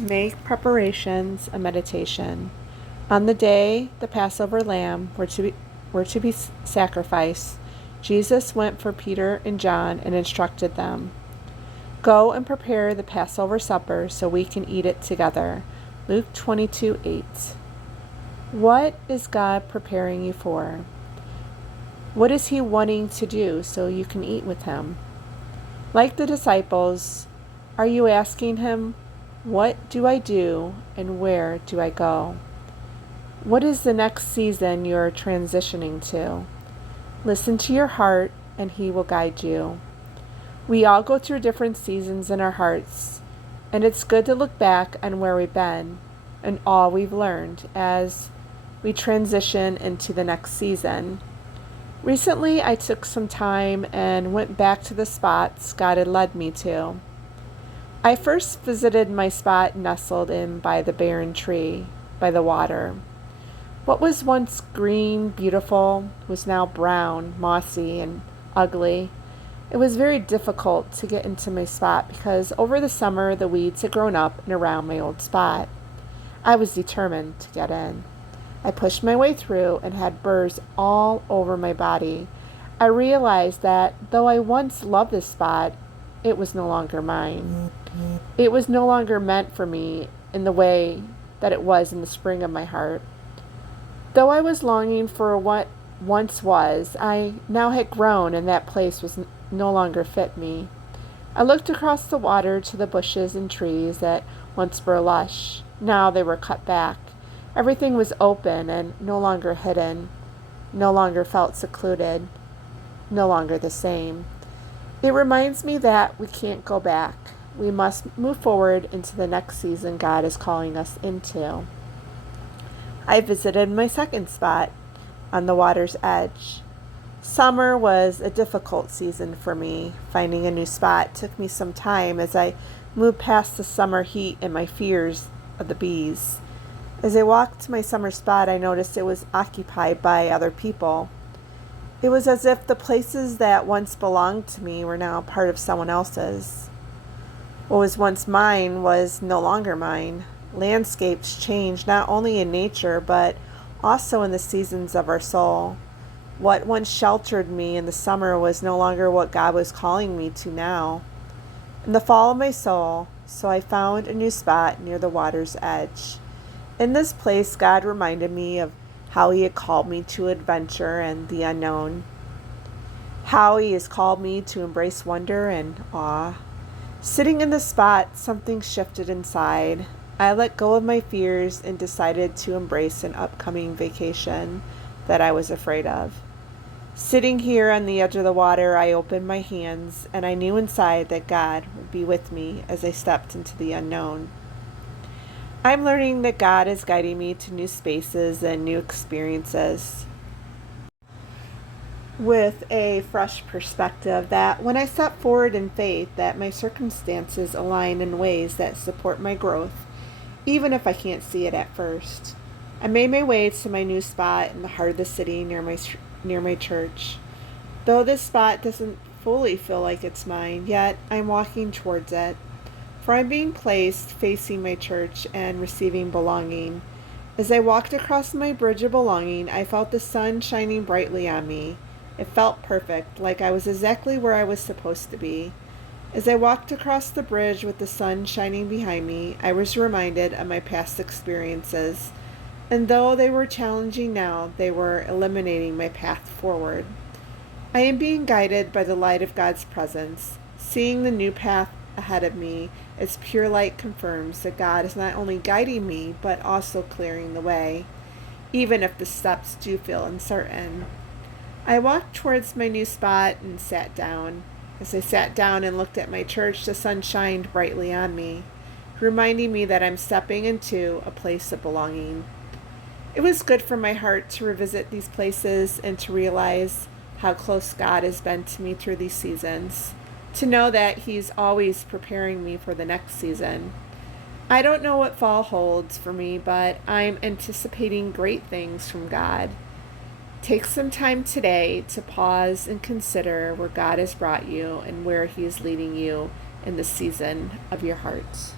Make preparations a meditation. On the day the Passover lamb were to be sacrificed, Jesus went for Peter and John and instructed them, "Go and prepare the Passover supper so we can eat it together." Luke 22:8. What is God preparing you for? What is He wanting to do so you can eat with Him? Like the disciples, are you asking Him, "What do I do and where do I go?" What is the next season you're transitioning to? Listen to your heart and He will guide you. We all go through different seasons in our hearts, and it's good to look back on where we've been and all we've learned as we transition into the next season. Recently, I took some time and went back to the spots God had led me to. I first visited my spot nestled in by the barren tree, by the water. What was once green, beautiful, was now brown, mossy, and ugly. It was very difficult to get into my spot because over the summer the weeds had grown up and around my old spot. I was determined to get in. I pushed my way through and had burrs all over my body. I realized that though I once loved this spot, it was no longer mine. It was no longer meant for me in the way that it was in the spring of my heart. Though I was longing for what once was, I now had grown and that place was no longer fit me. I looked across the water to the bushes and trees that once were lush. Now they were cut back. Everything was open and no longer hidden, no longer felt secluded, no longer the same. It reminds me that we can't go back. We must move forward into the next season God is calling us into. I visited my second spot on the water's edge. Summer was a difficult season for me. Finding a new spot took me some time as I moved past the summer heat and my fears of the bees. As I walked to my summer spot, I noticed it was occupied by other people. It was as if the places that once belonged to me were now part of someone else's. What was once mine was no longer mine. Landscapes change not only in nature, but also in the seasons of our soul. What once sheltered me in the summer was no longer what God was calling me to now. In the fall of my soul, so I found a new spot near the water's edge. In this place, God reminded me of how He had called me to adventure and the unknown, how He has called me to embrace wonder and awe. Sitting in the spot, something shifted inside. I let go of my fears and decided to embrace an upcoming vacation that I was afraid of. Sitting here on the edge of the water, I opened my hands and I knew inside that God would be with me as I stepped into the unknown. I'm learning that God is guiding me to new spaces and new experiences with a fresh perspective that when I step forward in faith that my circumstances align in ways that support my growth, even if I can't see it at first. I made my way to my new spot in the heart of the city near my church. Though this spot doesn't fully feel like it's mine, yet I'm walking towards it. For I'm being placed facing my church and receiving belonging. As I walked across my bridge of belonging, I felt the sun shining brightly on me. It felt perfect, like I was exactly where I was supposed to be. As I walked across the bridge with the sun shining behind me, I was reminded of my past experiences. And though they were challenging now, they were illuminating my path forward. I am being guided by the light of God's presence. Seeing the new path ahead of me as pure light confirms that God is not only guiding me, but also clearing the way, even if the steps do feel uncertain. I walked towards my new spot and sat down. As I sat down and looked at my church, the sun shined brightly on me, reminding me that I'm stepping into a place of belonging. It was good for my heart to revisit these places and to realize how close God has been to me through these seasons, to know that He's always preparing me for the next season. I don't know what fall holds for me, but I'm anticipating great things from God. Take some time today to pause and consider where God has brought you and where He is leading you in the season of your heart.